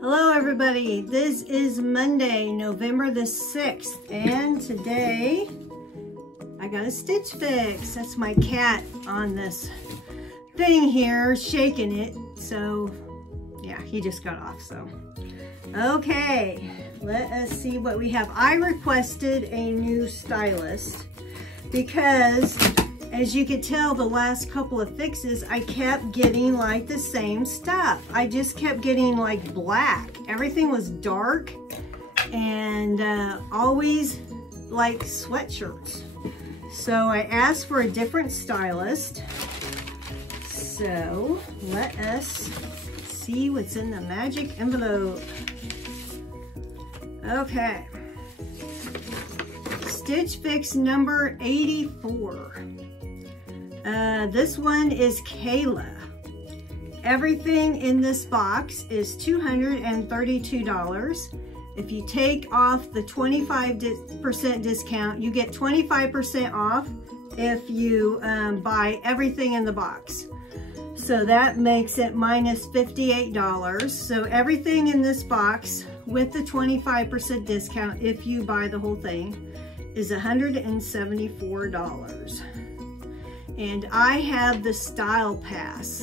Hello everybody, this is Monday, November the 6th, and today I got a stitch fix. That's my cat on this thing here, shaking it. So yeah, he just got off, so. Okay, let us see what we have. I requested a new stylist because, as you could tell, the last couple of fixes, I kept getting like the same stuff. I just kept getting like black. Everything was dark and always like sweatshirts. So I asked for a different stylist. So let us see what's in the magic envelope. Okay. Stitch Fix number 84. This one is Kayla. Everything in this box is $232. If you take off the 25% discount, you get 25% off if you buy everything in the box. So that makes it minus $58. So everything in this box with the 25% discount, if you buy the whole thing, is $174. And I have the Style Pass.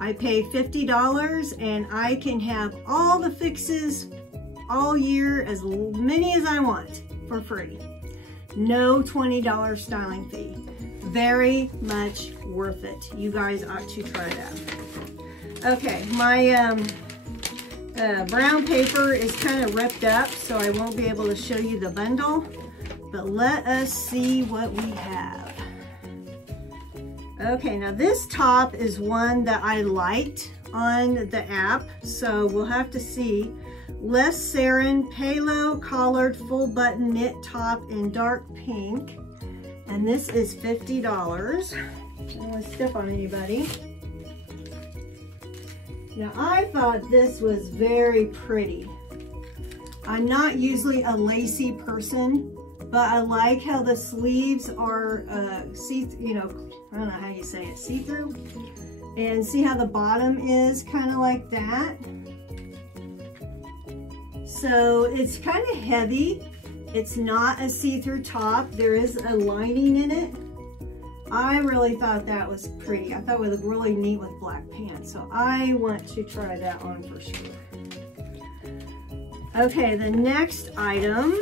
I pay $50 and I can have all the fixes all year, as many as I want, for free. No $20 styling fee. Very much worth it. You guys ought to try that. Okay, my brown paper is kind of ripped up, so I won't be able to show you the bundle, but let us see what we have. Okay, now this top is one that I liked on the app, so we'll have to see. Les Sarin Palo Collared Full Button Knit Top in dark pink, and this is $50. I don't want to step on anybody. Now I thought this was very pretty. I'm not usually a lacy person, but I like how the sleeves are see-through, I don't know how you say it, see-through. And see how the bottom is kind of like that. So it's kind of heavy. It's not a see-through top. There is a lining in it. I really thought that was pretty. I thought it would look really neat with black pants. So I want to try that on for sure. Okay, the next item.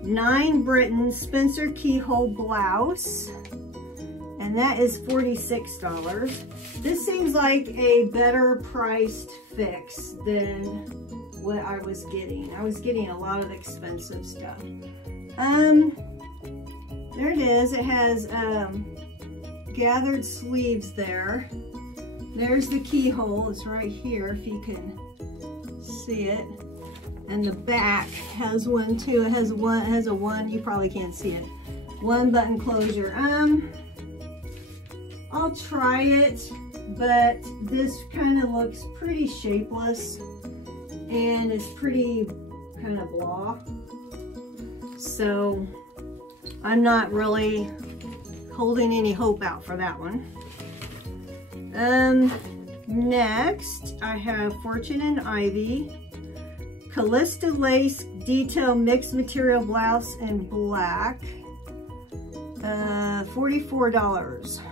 9 Britain Spencer Keyhole Blouse, and that is $46. This seems like a better priced fix than what I was getting. I was getting a lot of expensive stuff. There it is. It has gathered sleeves there. There's the keyhole. It's right here if you can see it. And the back has one too. It has a one, you probably can't see it. One button closure. I'll try it, but this kind of looks pretty shapeless and it's pretty kind of blah. So I'm not really holding any hope out for that one. Next I have Fortune and Ivy Callista Lace Detail Mixed Material Blouse in black, $44.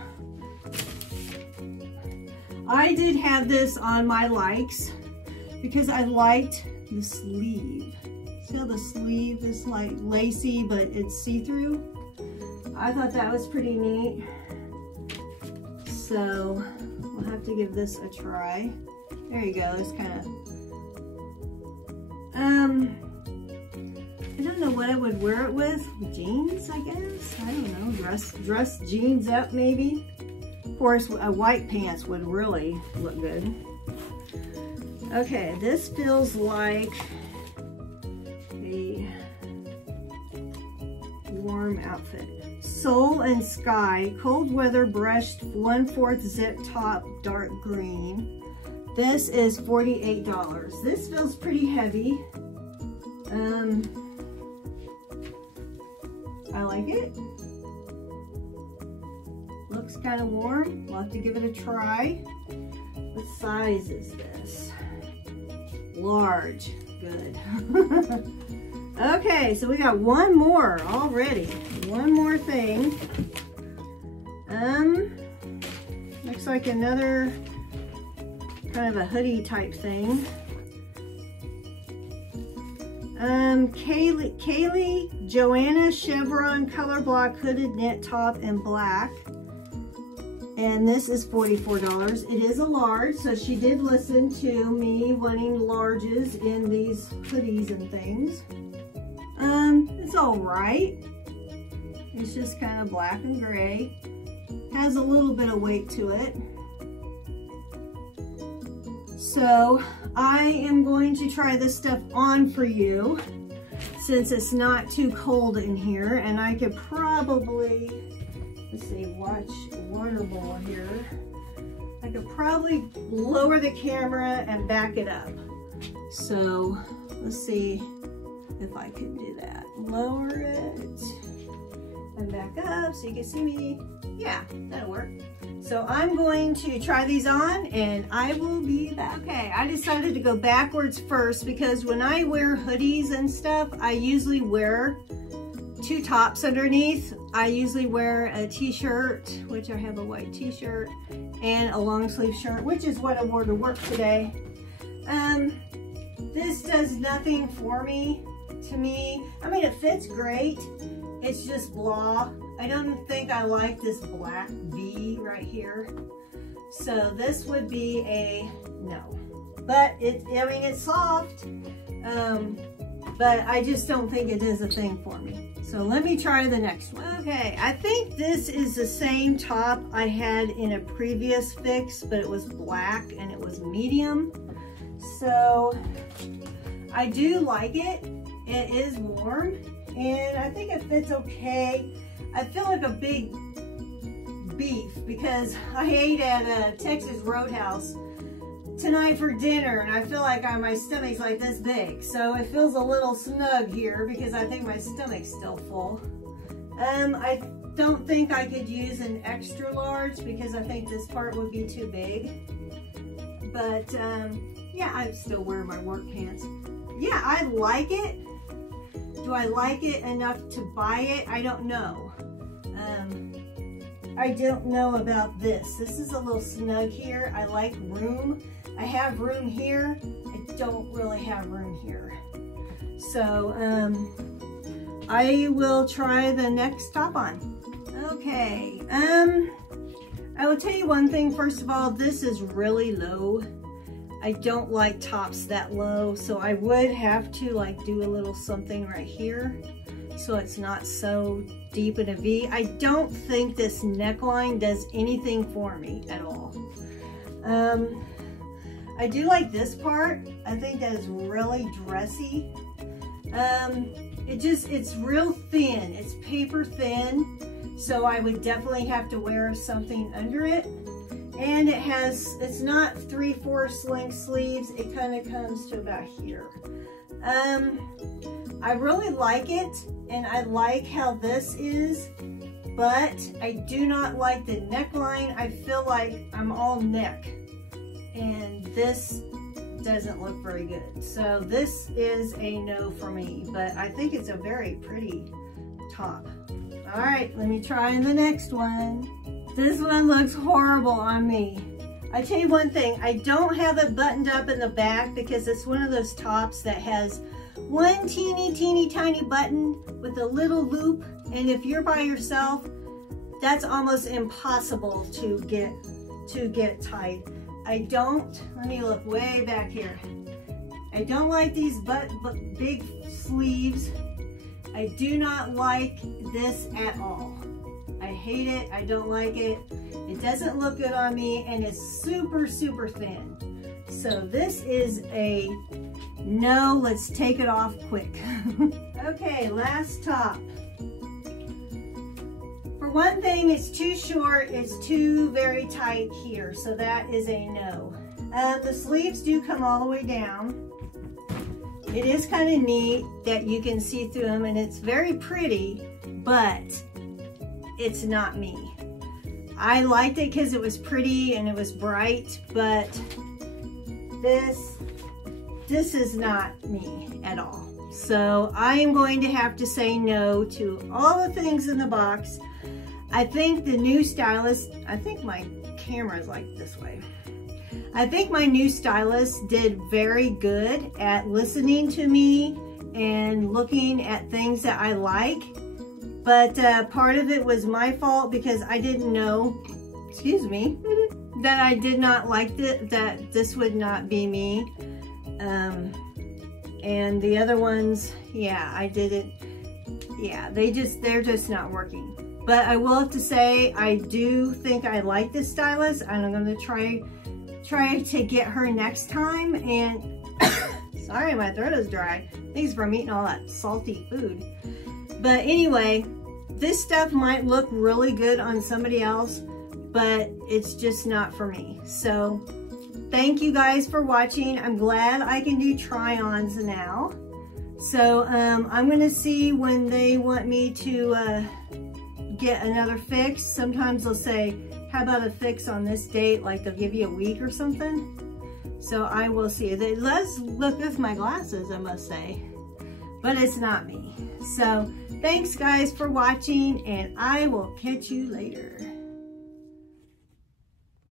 I did have this on my likes because I liked the sleeve. See how the sleeve is like lacy, but it's see-through? I thought that was pretty neat. So we'll have to give this a try. There you go, it's kind of, I don't know what I would wear it with. Jeans, I guess? I don't know. Dress jeans up, maybe? Of course, white pants would really look good. Okay, this feels like a warm outfit. Soul and Sky Cold Weather Brushed 1/4 Zip Top Dark Green. This is $48. This feels pretty heavy. I like it. Looks kind of warm. We'll have to give it a try. What size is this? Large. Good. Okay, so we got one more already. One more thing. Looks like another kind of a hoodie type thing. Kaylee Joanna Chevron color block hooded knit top in black. And this is $44. It is a large, so she did listen to me wanting larges in these hoodies and things. It's all right. It's just kind of black and gray. Has a little bit of weight to it. So I am going to try this stuff on for you since it's not too cold in here, and I could probably, let's see, watch water bowl here. I could probably lower the camera and back it up. So let's see if I can do that. Lower it and back up so you can see me. Yeah, that'll work. So I'm going to try these on and I will be back. Okay, I decided to go backwards first because when I wear hoodies and stuff, I usually wear two tops underneath. I usually wear a t-shirt, which I have a white t-shirt, and a long sleeve shirt, which is what I wore to work today. This does nothing for me, to me. I mean, it fits great. It's just blah. I don't think I like this black V right here. So this would be a no. But I mean, it's soft. But I just don't think it is a thing for me. So let me try the next one. Okay, I think this is the same top I had in a previous fix, but it was black and it was medium. So I do like it. It is warm and I think it fits okay. I feel like a big beef because I ate at a Texas Roadhouse tonight for dinner and I feel like my stomach's like this big. So it feels a little snug here because I think my stomach's still full. I don't think I could use an extra large because I think this part would be too big. But yeah, I still wear my work pants. Yeah, I like it. Do I like it enough to buy it? I don't know. I don't know about this. This is a little snug here. I like room. I have room here. I don't really have room here. So I will try the next top on. Okay. I will tell you one thing. First of all, this is really low. I don't like tops that low, so I would have to like do a little something right here so it's not so deep in a V. I don't think this neckline does anything for me at all. I do like this part. I think that is really dressy. It's real thin. It's paper thin, so I would definitely have to wear something under it. And it's not 3/4 length sleeves. It kind of comes to about here. I really like it, and I like how this is, but I do not like the neckline. I feel like I'm all neck, and this doesn't look very good. So this is a no for me, but I think it's a very pretty top. All right, let me try the next one. This one looks horrible on me. I tell you one thing, I don't have it buttoned up in the back because it's one of those tops that has one teeny tiny button with a little loop, and if you're by yourself, that's almost impossible to get tight. Let me look way back here. I don't like these big sleeves. I do not like this at all. I hate it. I don't like it. It doesn't look good on me, and it's super thin. So this is a no. Let's take it off quick. Okay, last top. For one thing, it's too short. It's too very tight here, so that is a no. The sleeves do come all the way down. It is kind of neat that you can see through them, and it's very pretty, but it's not me. I liked it because it was pretty and it was bright, but this is not me at all. So I am going to have to say no to all the things in the box. I think the new stylist, I think my camera is like this way. I think my new stylist did very good at listening to me and looking at things that I like. But part of it was my fault because I didn't know, excuse me, that I did not like that this would not be me. And the other ones, yeah, I didn't, yeah, they're just not working. But I will have to say, I do think I like this stylist, and I'm gonna try to get her next time. And sorry, my throat is dry. Thanks for eating all that salty food. But anyway, this stuff might look really good on somebody else, but it's just not for me. So thank you guys for watching. I'm glad I can do try-ons now. So I'm gonna see when they want me to get another fix. Sometimes they'll say, how about a fix on this date? Like they'll give you a week or something. So I will see. It does look with my glasses, I must say, but it's not me. So thanks guys for watching, and I will catch you later.